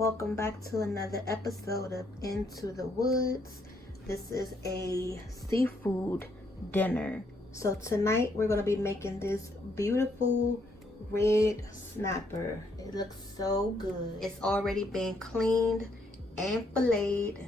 welcome back to another episode of Into the Woods. This is a seafood dinner. So tonight we're going to be making this beautiful red snapper. It looks so good. It's already been cleaned and filleted,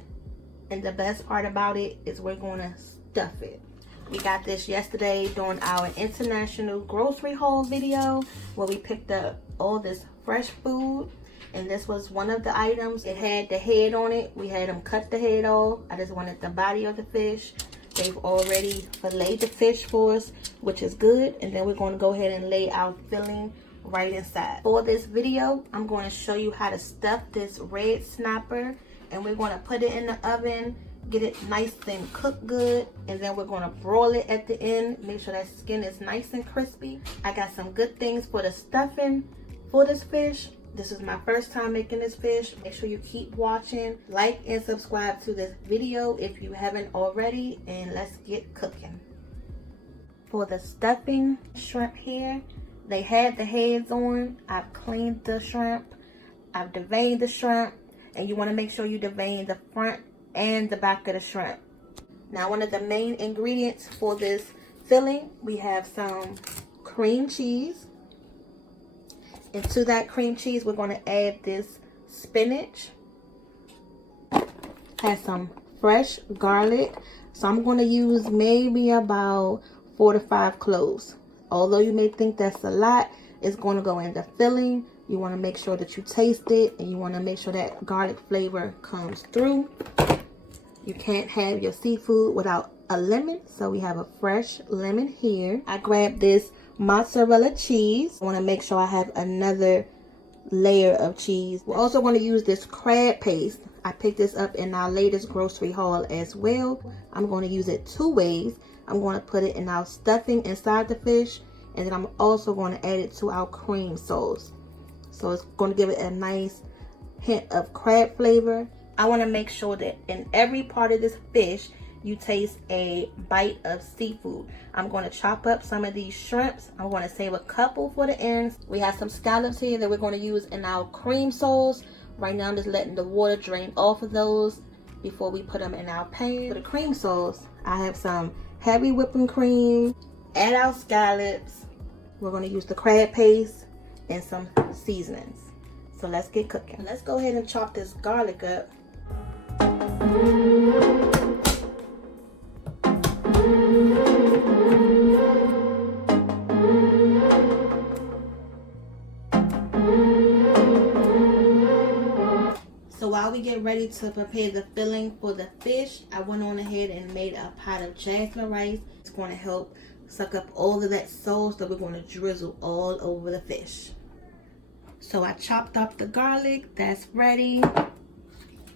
and the best part about it is we're going to stuff it. We got this yesterday during our international grocery haul video where we picked up all this fresh food, and this was one of the items. It had the head on it. We had them cut the head off. I just wanted the body of the fish. They've already filleted the fish for us, which is good, and then we're going to go ahead and lay our filling right inside. For this video, I'm going to show you how to stuff this red snapper, and we're going to put it in the oven, get it nice and cooked good, and then we're going to broil it at the end. Make sure that skin is nice and crispy. I got some good things for the stuffing for this fish. This is my first time making this fish. Make sure you keep watching, like and subscribe to this video if you haven't already, and let's get cooking. For the stuffing shrimp here, they had the heads on. I've cleaned the shrimp, I've deveined the shrimp, and you want to make sure you devein the front and the back of the shrimp. Now, one of the main ingredients for this filling, we have some cream cheese. And to that cream cheese, we're going to add this spinach. Have some fresh garlic. So I'm going to use maybe about 4 to 5 cloves. Although you may think that's a lot, it's going to go in the filling. You want to make sure that you taste it, and you want to make sure that garlic flavor comes through. You can't have your seafood without a lemon, so we have a fresh lemon here. I grabbed this mozzarella cheese. I want to make sure I have another layer of cheese. We're also going to use this crab paste. I picked this up in our latest grocery haul as well. I'm going to use it 2 ways. I'm going to put it in our stuffing inside the fish, and then I'm also going to add it to our cream sauce. So it's going to give it a nice hint of crab flavor. I want to make sure that in every part of this fish, you taste a bite of seafood. I'm going to chop up some of these shrimps. I'm going to save a couple for the ends. We have some scallops here that we're going to use in our cream sauce. Right now, I'm just letting the water drain off of those before we put them in our pan. For the cream sauce, I have some heavy whipping cream. Add our scallops. We're going to use the crab paste and some seasonings. So let's get cooking. Let's go ahead and chop this garlic up. So while we get ready to prepare the filling for the fish, I went on ahead and made a pot of jasmine rice. It's going to help suck up all of that sauce that we're going to drizzle all over the fish. So I chopped up the garlic. That's ready.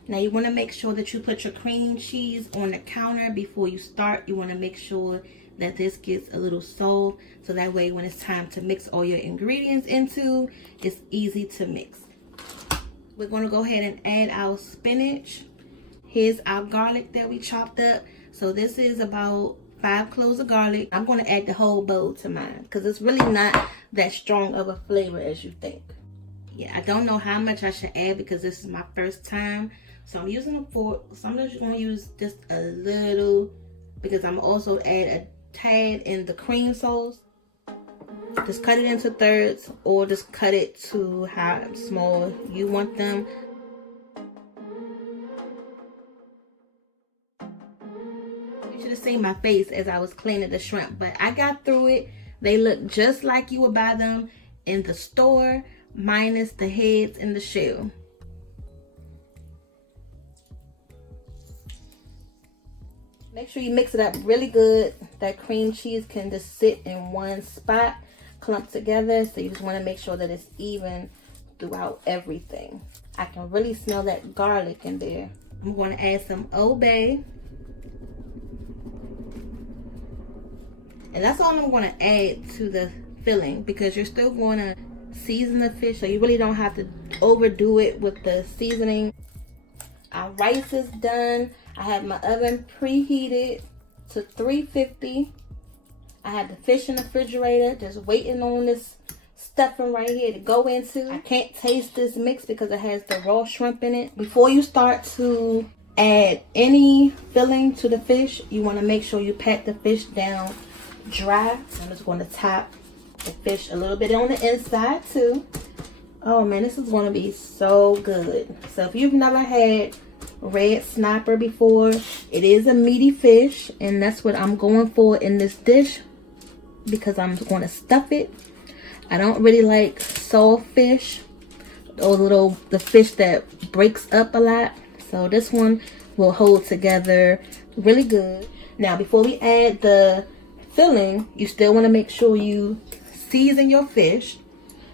Now you want to make sure that you put your cream cheese on the counter before you start. You want to make sure that this gets a little soft, so that way when it's time to mix all your ingredients into, it's easy to mix. We're going to go ahead and add our spinach. Here's our garlic that we chopped up. So this is about 5 cloves of garlic. I'm going to add the whole bowl to mine because it's really not that strong of a flavor as you think. Yeah, I don't know how much I should add because this is my first time. So I'm using a fork. So I'm just going to use just a little because I'm also add a tad in the cream sauce. Just cut it into thirds, or just cut it to how small you want them. You should have seen my face as I was cleaning the shrimp, but I got through it. They look just like you would buy them in the store, minus the heads and the shell. Make sure you mix it up really good. That cream cheese can just sit in one spot, clump together. So you just want to make sure that it's even throughout everything. I can really smell that garlic in there. I'm going to add some Old Bay. And that's all I'm going to add to the filling because you're still going to season the fish. So you really don't have to overdo it with the seasoning. Our rice is done. I have my oven preheated to 350. I have the fish in the refrigerator just waiting on this stuffing right here to go into. I can't taste this mix because it has the raw shrimp in it. Before you start to add any filling to the fish, you want to make sure you pat the fish down dry. I'm just going to tap the fish a little bit on the inside too. Oh man, this is going to be so good. So if you've never had red snapper before, it is a meaty fish, and that's what I'm going for in this dish because I'm going to stuff it. I don't really like soft fish, the fish that breaks up a lot. So this one will hold together really good. Now before we add the filling, you still want to make sure you season your fish.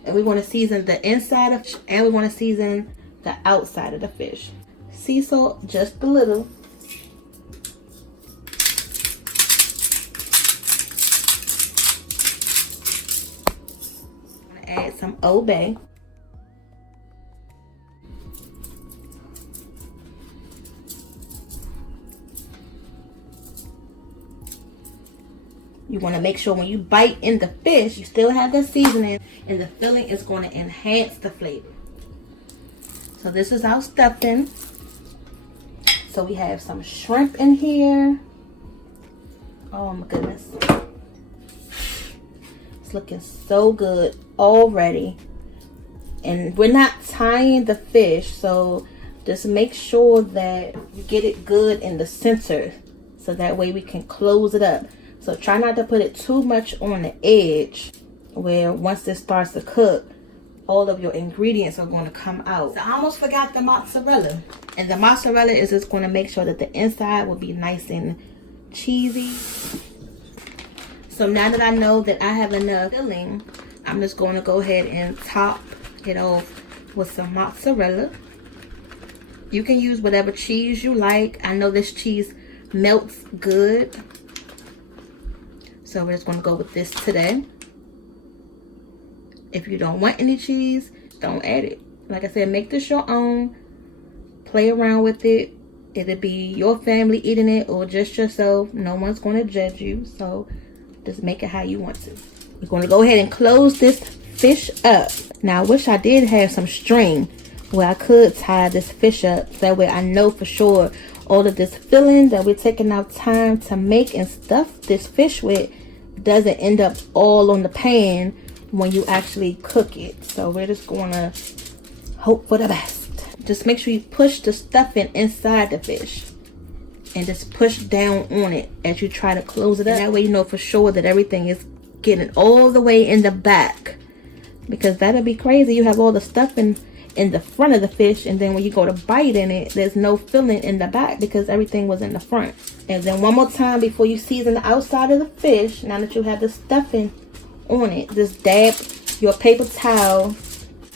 And we want to season the inside of, and we want to season the outside of the fish. Sea salt, just a little. I'm going to add some Old Bay. You want to make sure when you bite in the fish, you still have the seasoning, and the filling is going to enhance the flavor. So this is our stuffing. So we have some shrimp in here. Oh my goodness. It's looking so good already. And we're not tying the fish, so just make sure that you get it good in the center, so that way we can close it up. So try not to put it too much on the edge, where once this starts to cook, all of your ingredients are going to come out. So I almost forgot the mozzarella. And the mozzarella is just going to make sure that the inside will be nice and cheesy. So now that I know that I have enough filling, I'm just going to go ahead and top it off with some mozzarella. You can use whatever cheese you like. I know this cheese melts good. So we're just going to go with this today. If you don't want any cheese, don't add it. Like I said, make this your own. Play around with it. It'll be your family eating it or just yourself. No one's going to judge you. So just make it how you want to. We're going to go ahead and close this fish up. Now I wish I did have some string where I could tie this fish up. That way I know for sure all of this filling that we're taking our time to make and stuff this fish with doesn't end up all on the pan when you actually cook it. So we're just gonna hope for the best. Just make sure you push the stuffing inside the fish and just push down on it as you try to close it up. That way you know for sure that everything is getting all the way in the back, because that'll be crazy. You have all the stuffing in the front of the fish, and then when you go to bite in it, there's no filling in the back because everything was in the front. And then one more time before you season the outside of the fish, now that you have the stuffing on it, just dab your paper towel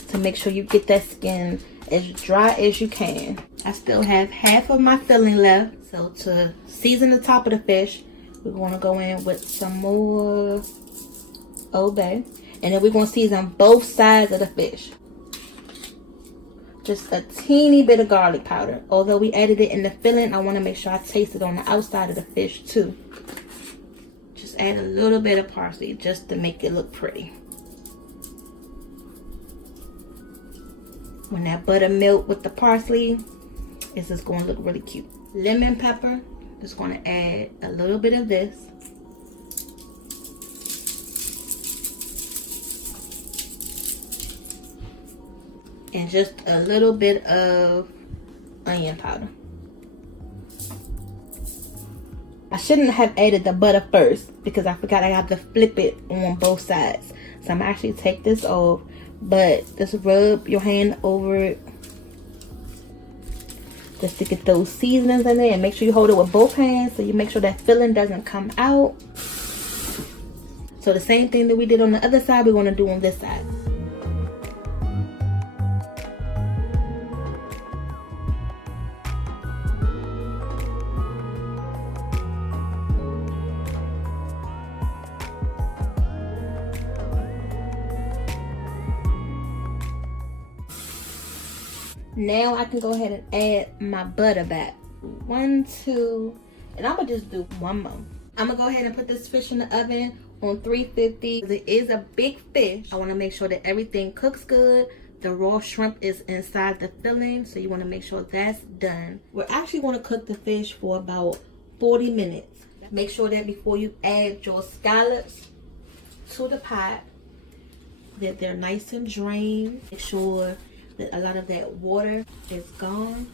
to make sure you get that skin as dry as you can. I still have half of my filling left. So to season the top of the fish, we're going to go in with some more Old Bay, and then we're going to season both sides of the fish. Just a teeny bit of garlic powder. Although we added it in the filling, I want to make sure I taste it on the outside of the fish too. Just add a little bit of parsley just to make it look pretty. When that butter melt with the parsley, it's just going to look really cute. Lemon pepper. Just going to add a little bit of this. And just a little bit of onion powder. I shouldn't have added the butter first because I forgot I got to flip it on both sides. So I'm actually take this off, but just rub your hand over it just to get those seasonings in there, and make sure you hold it with both hands so you make sure that filling doesn't come out. So the same thing that we did on the other side, we're going to do on this side. Now I can go ahead and add my butter back. 1, 2, and I'm gonna just do one more. I'm gonna go ahead and put this fish in the oven on 350. It is a big fish. I want to make sure that everything cooks good. The raw shrimp is inside the filling, so you want to make sure that's done. We're actually going to cook the fish for about 40 minutes. Make sure that before you add your scallops to the pot, that they're nice and drained. Make sure that a lot of that water is gone.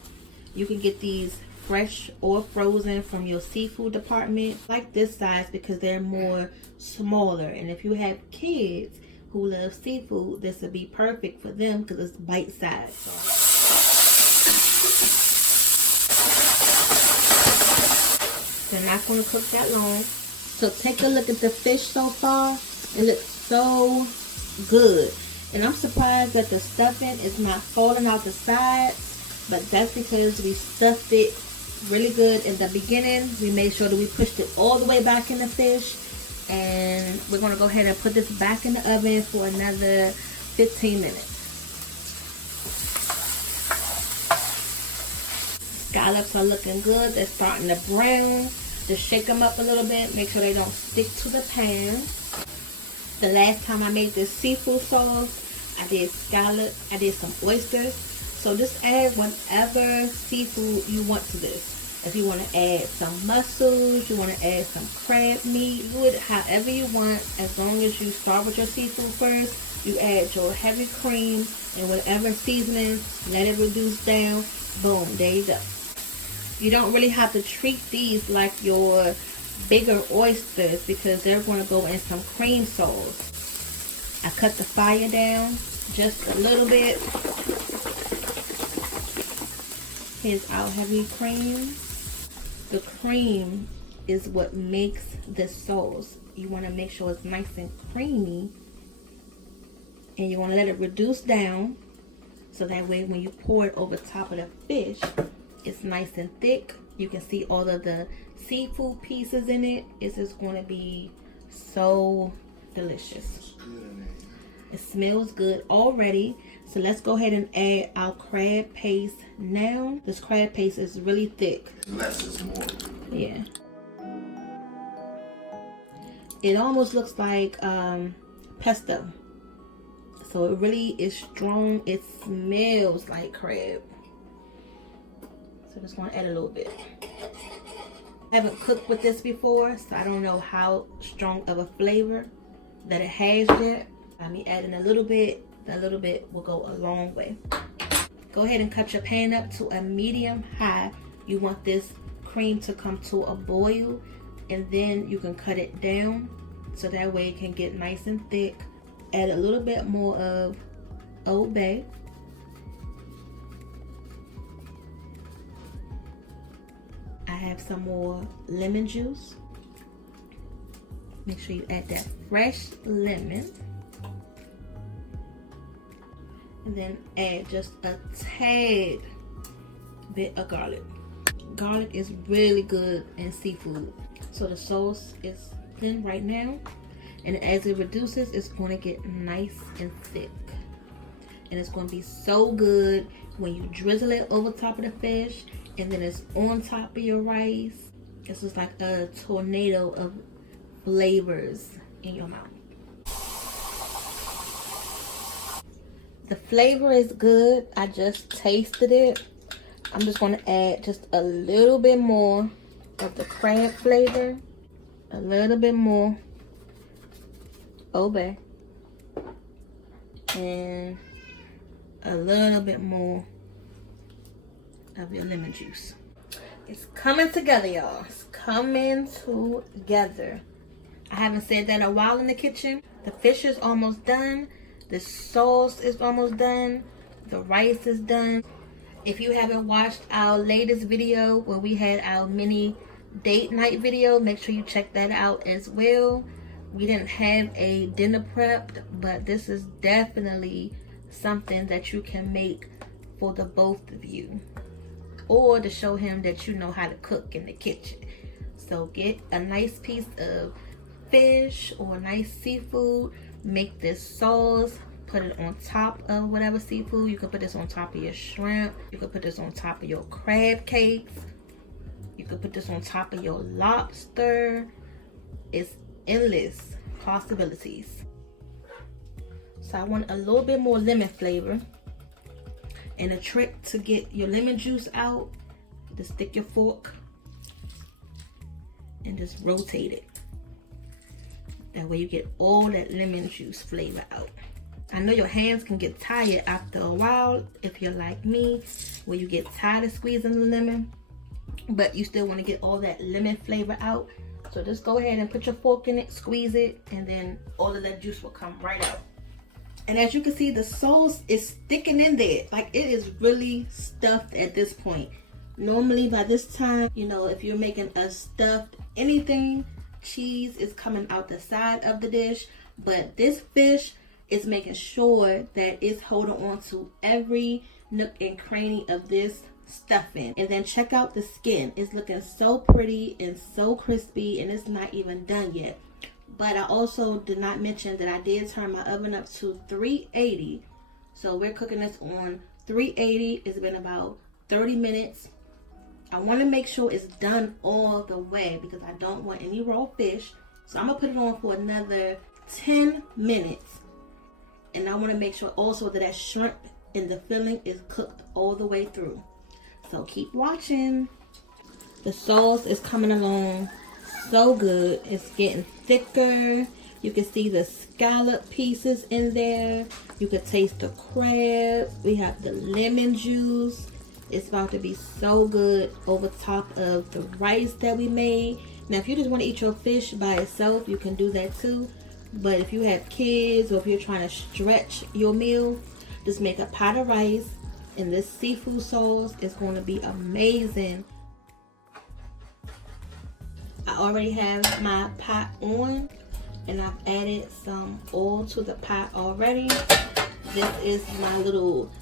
You can get these fresh or frozen from your seafood department. I like this size because they're more smaller, and if you have kids who love seafood, this would be perfect for them because it's bite size. They're not going to cook that long. So take a look at the fish so far. It looks so good, and I'm surprised that the stuffing is not falling out the sides, but that's because we stuffed it really good in the beginning. We made sure that we pushed it all the way back in the fish, and we're going to go ahead and put this back in the oven for another 15 minutes. Scallops are looking good. They're starting to brown. Just shake them up a little bit. Make sure they don't stick to the pan. The last time I made this seafood sauce, I did scallops. I did some oysters. So just add whatever seafood you want to this. If you want to add some mussels, you want to add some crab meat, do it however you want. As long as you start with your seafood first, you add your heavy cream and whatever seasoning, let it reduce down. Boom, there you go. You don't really have to treat these like your bigger oysters because they're going to go in some cream sauce. I cut the fire down just a little bit. Here's our heavy cream. The cream is what makes this sauce. You want to make sure it's nice and creamy, and you want to let it reduce down so that way when you pour it over top of the fish, it's nice and thick. You can see all of the seafood pieces in it. It's just going to be so delicious. It smells good already. So let's go ahead and add our crab paste now. This crab paste is really thick. Less is more. Yeah. It almost looks like pesto. So it really is strong. It smells like crab. So just want to add a little bit. I haven't cooked with this before, so I don't know how strong of a flavor that it has yet. I mean, adding a little bit will go a long way. Go ahead and cut your pan up to a medium high. You want this cream to come to a boil, and then you can cut it down so that way it can get nice and thick. Add a little bit more of Old Bay. I have some more lemon juice. Make sure you add that fresh lemon. And then add just a tad bit of garlic. Garlic is really good in seafood. So the sauce is thin right now, and as it reduces, it's going to get nice and thick. And it's going to be so good when you drizzle it over top of the fish, and then it's on top of your rice. It's just like a tornado of flavors in your mouth. The flavor is good. I just tasted it. I'm just going to add just a little bit more of the crab flavor. A little bit more Old Bay. And a little bit more of your lemon juice. It's coming together, y'all. It's coming together. I haven't said that in a while in the kitchen. The fish is almost done. The sauce is almost done. The rice is done. If you haven't watched our latest video where we had our mini date night video, make sure you check that out as well. We didn't have a dinner prepped, but this is definitely something that you can make for the both of you, or to show him that you know how to cook in the kitchen. So get a nice piece of fish or nice seafood, make this sauce, put it on top of whatever seafood. You can put this on top of your shrimp, you can put this on top of your crab cakes, you can put this on top of your lobster. It's endless possibilities. So I want a little bit more lemon flavor. And a trick to get your lemon juice out, just stick your fork and just rotate it. That way you get all that lemon juice flavor out. I know your hands can get tired after a while if you're like me, where you get tired of squeezing the lemon, but you still want to get all that lemon flavor out. So just go ahead and put your fork in it, squeeze it, and then all of that juice will come right out. And as you can see, the sauce is sticking in there. Like, it is really stuffed at this point. Normally by this time, you know, if you're making a stuffed anything, cheese is coming out the side of the dish. But this fish is making sure that it's holding on to every nook and cranny of this stuffing. And then check out the skin. It's looking so pretty and so crispy, and it's not even done yet. But I also did not mention that I did turn my oven up to 380. So we're cooking this on 380. It's been about 30 minutes. I want to make sure it's done all the way because I don't want any raw fish. So I'm going to put it on for another 10 minutes. And I want to make sure also that that shrimp in the filling is cooked all the way through. So keep watching. The sauce is coming along so good. It's getting thicker. You can see the scallop pieces in there. You can taste the crab. We have the lemon juice. It's about to be so good over top of the rice that we made. Now, if you just want to eat your fish by itself, you can do that too. But if you have kids or if you're trying to stretch your meal, just make a pot of rice. And this seafood sauce is going to be amazing. I already have my pot on, and I've added some oil to the pot already. This is my little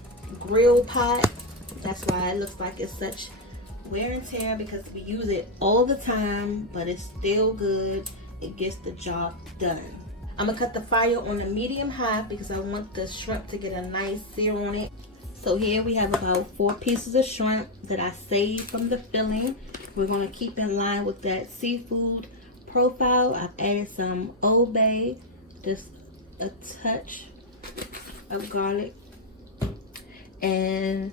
grill pot. That's why it looks like it's such wear and tear, because we use it all the time, but it's still good. It gets the job done. I'm gonna cut the fire on a medium high because I want the shrimp to get a nice sear on it. So here we have about 4 pieces of shrimp that I saved from the filling. We're going to keep in line with that seafood profile. I've added some Old Bay, just a touch of garlic, and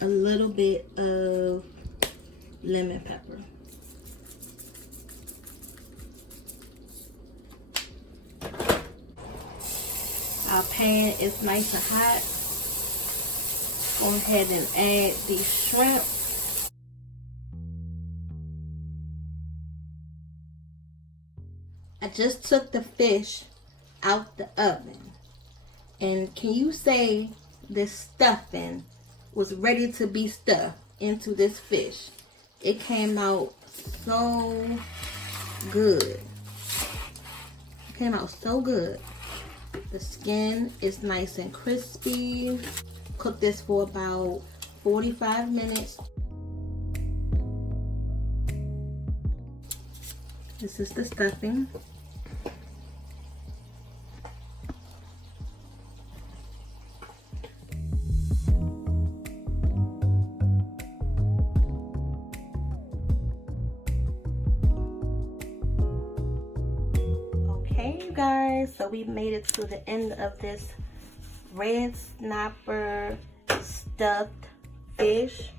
a little bit of lemon pepper. Our pan is nice and hot. Go ahead and add the shrimp. I just took the fish out the oven. And can you say this stuffing was ready to be stuffed into this fish? It came out so good. It came out so good. The skin is nice and crispy. Cook this for about 45 minutes. This is the stuffing. Okay, you guys, so we made it to the end of this red snapper stuffed fish.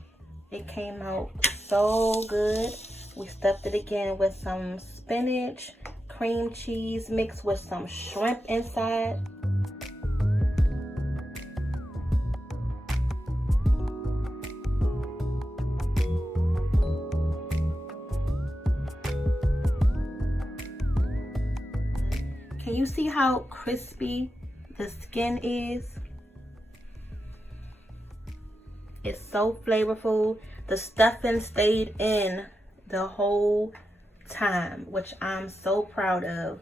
It came out so good. We stuffed it again with some spinach, cream cheese mixed with some shrimp inside. Can you see how crispy the skin is? It's so flavorful. The stuffing stayed in the whole time, which I'm so proud of.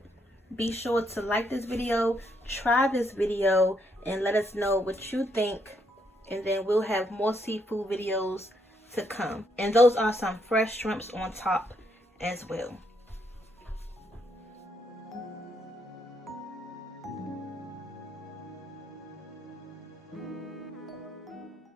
Be sure to like this video, try this video, and let us know what you think. And then we'll have more seafood videos to come. And those are some fresh shrimps on top as well.